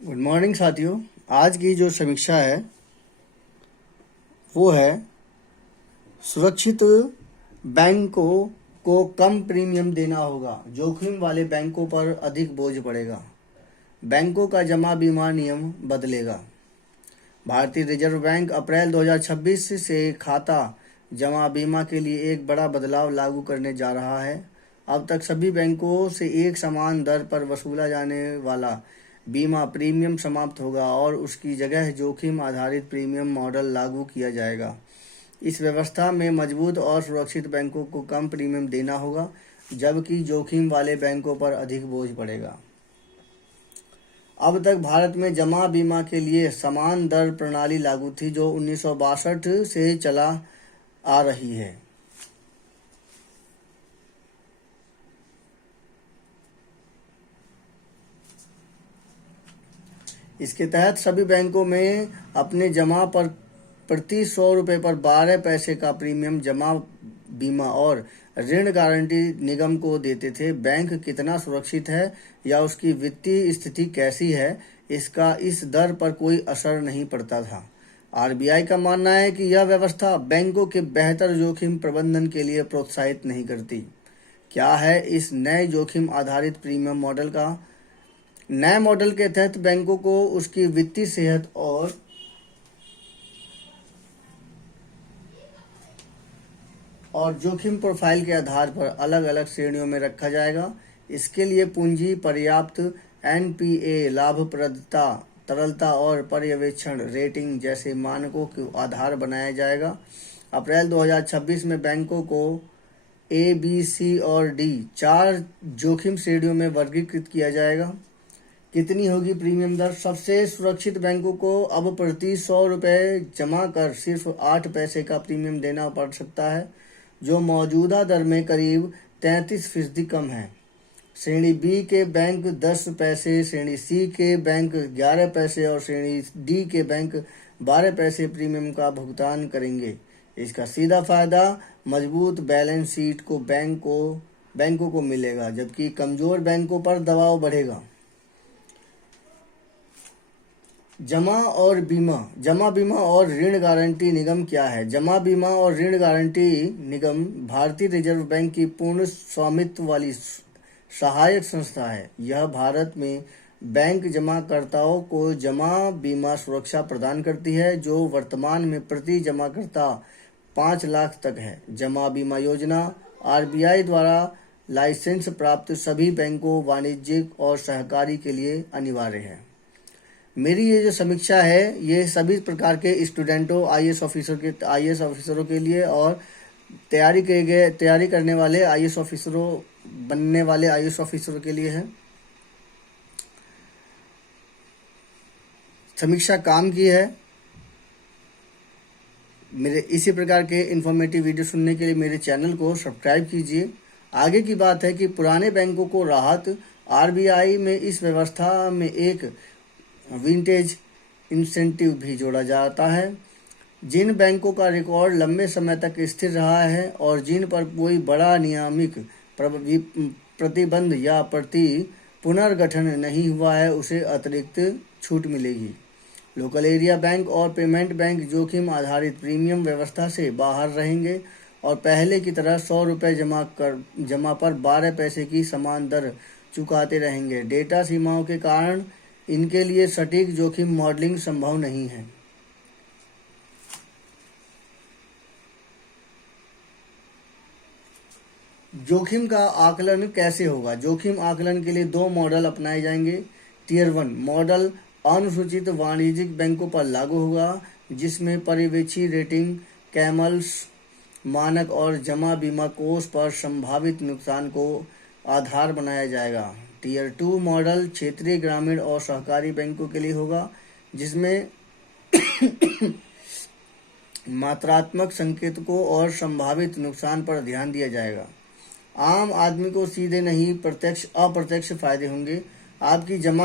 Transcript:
Good morning साथियों। आज की जो समीक्षा है वो है सुरक्षित बैंकों को कम प्रीमियम देना होगा, जोखिम वाले बैंकों पर अधिक बोझ पड़ेगा, बैंकों का जमा बीमा नियम बदलेगा। भारतीय रिजर्व बैंक अप्रैल 2026 से खाता जमा बीमा के लिए एक बड़ा बदलाव लागू करने जा रहा है। अब तक सभी बैंकों से एक समान दर पर वसूला जाने वाला बीमा प्रीमियम समाप्त होगा और उसकी जगह जोखिम आधारित प्रीमियम मॉडल लागू किया जाएगा। इस व्यवस्था में मजबूत और सुरक्षित बैंकों को कम प्रीमियम देना होगा, जबकि जोखिम वाले बैंकों पर अधिक बोझ पड़ेगा। अब तक भारत में जमा बीमा के लिए समान दर प्रणाली लागू थी, जो 1962 से चला आ रही है। इसके तहत सभी बैंकों में अपने जमा पर प्रति 100 रुपये पर 12 पैसे का प्रीमियम जमा बीमा और ऋण गारंटी निगम को देते थे। बैंक कितना सुरक्षित है या उसकी वित्तीय स्थिति कैसी है, इसका इस दर पर कोई असर नहीं पड़ता था। आरबीआई का मानना है कि यह व्यवस्था बैंकों के बेहतर जोखिम प्रबंधन के लिए प्रोत्साहित नहीं करती। क्या है इस नए जोखिम आधारित प्रीमियम मॉडल का? नए मॉडल के तहत बैंकों को उसकी वित्तीय सेहत और जोखिम प्रोफाइल के आधार पर अलग अलग श्रेणियों में रखा जाएगा। इसके लिए पूंजी पर्याप्त, एनपीए, लाभप्रदता, तरलता और पर्यवेक्षण रेटिंग जैसे मानकों को आधार बनाया जाएगा। अप्रैल 2026 में बैंकों को ए, बी, सी और डी 4 जोखिम श्रेणियों में वर्गीकृत किया जाएगा। कितनी होगी प्रीमियम दर? सबसे सुरक्षित बैंकों को अब प्रति 100 रुपये जमा कर सिर्फ 8 पैसे का प्रीमियम देना पड़ सकता है, जो मौजूदा दर में करीब 33% कम है। श्रेणी बी के बैंक 10 पैसे, श्रेणी सी के बैंक 11 पैसे और श्रेणी डी के बैंक 12 पैसे प्रीमियम का भुगतान करेंगे। इसका सीधा फायदा मजबूत बैलेंस शीट को बैंकों को मिलेगा, जबकि कमजोर बैंकों पर दबाव बढ़ेगा। जमा बीमा और ऋण गारंटी निगम क्या है? जमा बीमा और ऋण गारंटी निगम भारतीय रिजर्व बैंक की पूर्ण स्वामित्व वाली सहायक संस्था है। यह भारत में बैंक जमाकर्ताओं को जमा बीमा सुरक्षा प्रदान करती है, जो वर्तमान में प्रति जमाकर्ता 5 लाख तक है। जमा बीमा योजना आरबीआई द्वारा लाइसेंस प्राप्त सभी बैंकों, वाणिज्यिक और सहकारी के लिए अनिवार्य है। मेरी ये जो समीक्षा है ये सभी प्रकार के स्टूडेंटों, आईएएस ऑफिसरों के लिए और तैयारी करने वाले आईएएस ऑफिसरों, बनने वाले आईएएस ऑफिसरों के लिए है। समीक्षा काम की है। मेरे इसी प्रकार के इन्फॉर्मेटिव वीडियो सुनने के लिए मेरे चैनल को सब्सक्राइब कीजिए। आगे की बात है कि पुराने बैंकों को राहत, आरबीआई में इस व्यवस्था में एक विंटेज इंसेंटिव भी जोड़ा जाता है। जिन बैंकों का रिकॉर्ड लंबे समय तक स्थिर रहा है और जिन पर कोई बड़ा नियामक प्रतिबंध या पुनर्गठन नहीं हुआ है, उसे अतिरिक्त छूट मिलेगी। लोकल एरिया बैंक और पेमेंट बैंक जोखिम आधारित प्रीमियम व्यवस्था से बाहर रहेंगे और पहले की तरह 100 रुपये जमा पर 12 पैसे की समान दर चुकाते रहेंगे। डेटा सीमाओं के कारण इनके लिए सटीक जोखिम मॉडलिंग संभव नहीं है। जोखिम का आकलन कैसे होगा? जोखिम आकलन के लिए 2 मॉडल अपनाए जाएंगे। टियर 1 मॉडल अनुसूचित वाणिज्यिक बैंकों पर लागू होगा, जिसमें पर्यवेक्षी रेटिंग, कैमल्स मानक और जमा बीमा कोष पर संभावित नुकसान को आधार बनाया जाएगा। टियर 2 मॉडल क्षेत्रीय, ग्रामीण और सहकारी बैंकों के लिए होगा, जिसमें मात्रात्मक संकेतकों और संभावित नुकसान पर ध्यान दिया जाएगा। आम आदमी को सीधे नहीं, अप्रत्यक्ष फायदे होंगे। आपकी जमा